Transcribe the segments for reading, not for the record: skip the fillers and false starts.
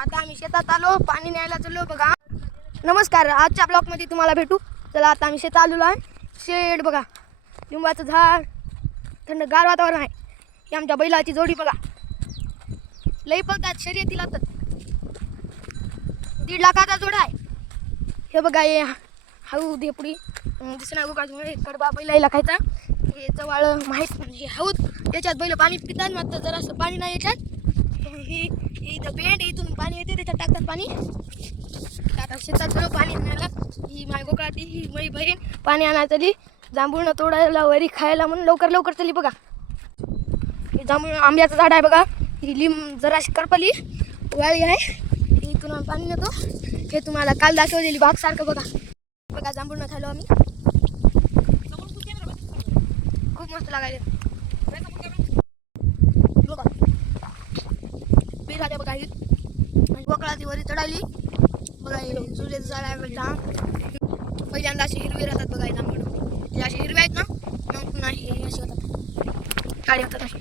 आता आम्ही शेतात आलो, पाणी न्यायला चाललो बघा. नमस्कार, आजच्या ब्लॉगमध्ये तुम्हाला भेटू. चला आता आम्ही शेतात आलेलो आहे. शेड बघा, लिंबाचं झाड, थंडगार वातावरण आहे. ही आमच्या बैलाची जोडी बघा, लई पळतात शर्यतीला तर 1.5 लाखाचा जोडा आहे. हे बघा हे हौद, हे पुढी दिसणार गोकाळमुळे कडबा बैलाला खायचा. हे जवळ माहीत हे हौद, त्याच्यात बैल पाणी पितात, मात्र जरासं पाणी नाही याच्यात. ही इथं बेंड, इथून पाणी येते, त्याच्यात टाकतात पाणी. आता शेतात गेलो पाणी आणायला. ही माय गोकाळाची, ही माझी बहीण पाणी आणायला चली. जांभूळ तोडायला, वरी खायला म्हणून लवकर चली बघा. हे जांभूळ आंब्याचं झाड आहे बघा. ही लिंब जराशी करपली वाळी आहे, इथून आम्ही पाणी नेतो. हे तुम्हाला काल दाखवलेली बाग सारखं बघा जांभूळ खायलो आम्ही. खूप मस्त लागायले बघा. बी झाले बघा. ही गोकाळाची वरी चढायली बघा. हे सूर्याचं झाड आहे बघा. पहिल्यांदा असे हिरवे राहतात बघा. जांभूळ असे हिरवे आहेत ना, मग पुन्हा हे असे होतात, काळे होतात असे.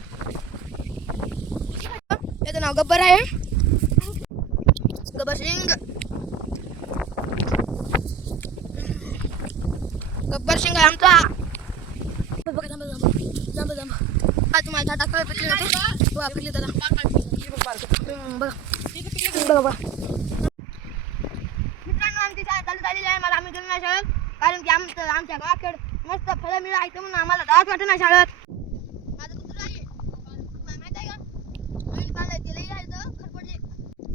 याचं नाव गब्बर आहे, गब्बर सिंग. गब्बर सिंग आहे आमचा. बघा जांभळ आज तुम्हाला टाकलं पिकले जातो. वा पिकले दादा बघा बघा. मित्रांनो आमची शाळा चालू झालेली आहे. मला आम्ही गेलो नाही शाळेत, कारण की आमच्या गावाकडे मस्त फळं मिळायचं म्हणून आम्हाला जात वाटत नाही शाळेत. माझं कुत्र आहे माहित आहे का, आम्ही पाहिलं ते लई आहे खडपडले.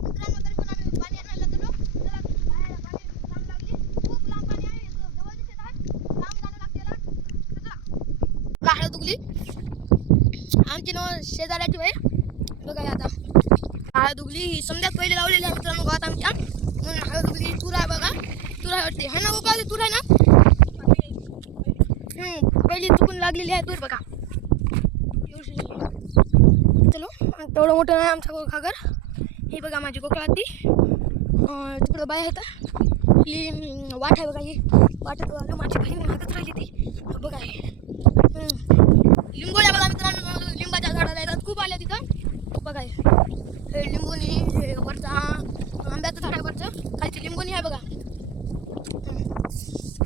मित्रांनो तरी पण आम्ही पाणी आणायला गेलो. चला बाहेर पाणी लांब लागली, खूप लांब पाणी आहे. जवळ दिसत आहे, लांब जाणं लागते याला. चला हळद उगली आमची न शेजाऱ्याची बाई बघा. आता हळद उगली, ही समजात पहिले लावलेली आहे मित्रांनो गावात आमच्या, म्हणून हळद उगली. तूर आहे बघा, तूर आहे वाटते है ना गोकाळ, तूर आहे ना. पहिली चुकून लागलेली आहे तूर बघा. चलो तेवढं मोठं नाही आमचा खागर. ही बघा माझी गोकाळाती, तिकडं बाय आहेत. ही वाट आहे बघा. ही वाटत आलो माझी बहीण मागत राहिली ती बघा. हे लिंबोळ्या बघा मित्रांनो, लिंबाच्या झाडाला येतात खूप आल्या तिथं बघा. हे लिंबोनी, हे वरचा आंब्याचं झाड आहे, वरचं खालची लिंबोनी आहे बघा.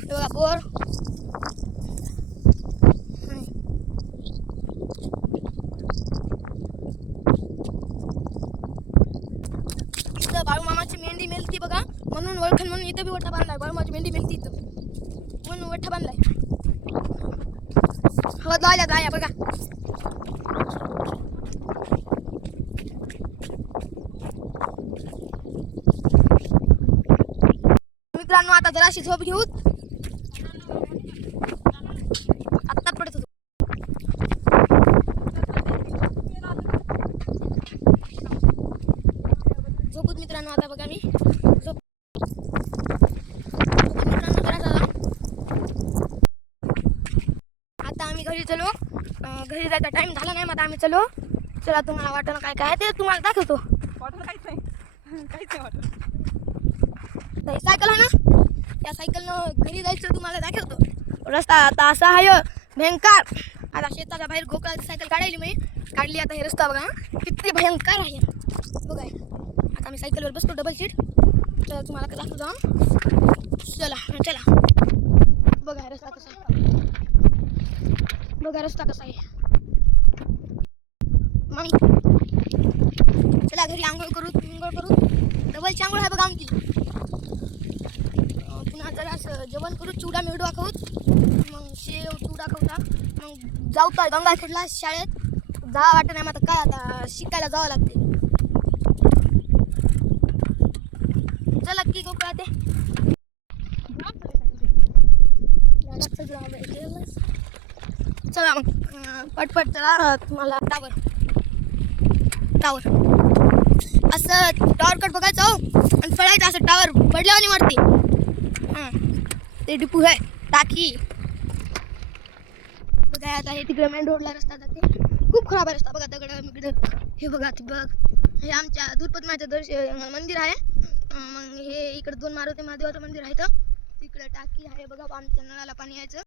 हे बघा बोर. इथं बाळू मामाची मेंढी मेलती बघा, म्हणून ओळखण म्हणून इथं बी वठा बांधलाय. बाळू मामाची मेंढी मेलती इथं म्हणून वठा बांधलाय. हवा लावल्या गाया बघा. मित्रांनो आता जराशी झोप घेऊ. आत्ता पडत होतो. झोपूत मित्रांनो आता बघा. मी झोप मित्रांनो जरा आता आम्ही घरी चलो. घरी जायचा टाइम झाला नाही, मग आम्ही चलो. चला तुम्हाला वाटणं काय काय ते तुम्हाला दाखवतो. सायकल आहे ना, त्या सायकलनं घरी जायचं तुम्हाला दाखवतो. रस्ता आता असा आहे भयंकर. आता शेताच्या बाहेर गोकाळाची सायकल काढली आता. हे रस्ता बघा किती भयंकर आहे बघा. आता मी सायकलवर बसतो डबल सीट. चला तुम्हाला दाखवतो. चला बघा रस्ता कसा आहे. बघा रस्ता कसा आहे. मग चला घरी आंघोळ करू. डबलची आंघोळ आहे बघा आमची. पुन्हा जरा असं जेवण करू, चिवडा मिळडू खाऊ, मग शेव चिवडा खाऊता. मग जाऊ तर गंगाखेडला शाळेत. जा वाटत नाही मग काय, आता शिकायला जावं लागते. चला की गोकुळा ते चला मग पटपट चला. तुम्हाला टावर असं टावर कट बघायचं आणि पडायचं. असं टावर पडल्यावर वाटते. ते डिपू आहे टाकी बघा. आता हे तिकडे मेन रोडला रस्ता जाते, खूप खराब आहे रस्ता बघा. दगड हे बघा ते बघ. हे आमच्या दूधपद्माचं मंदिर आहे. मग हे इकडे 2 मारुती महादेवाचं मंदिर आहे. तिकडे टाकी आहे बघा, आमच्या नळाला पाणी यायचं.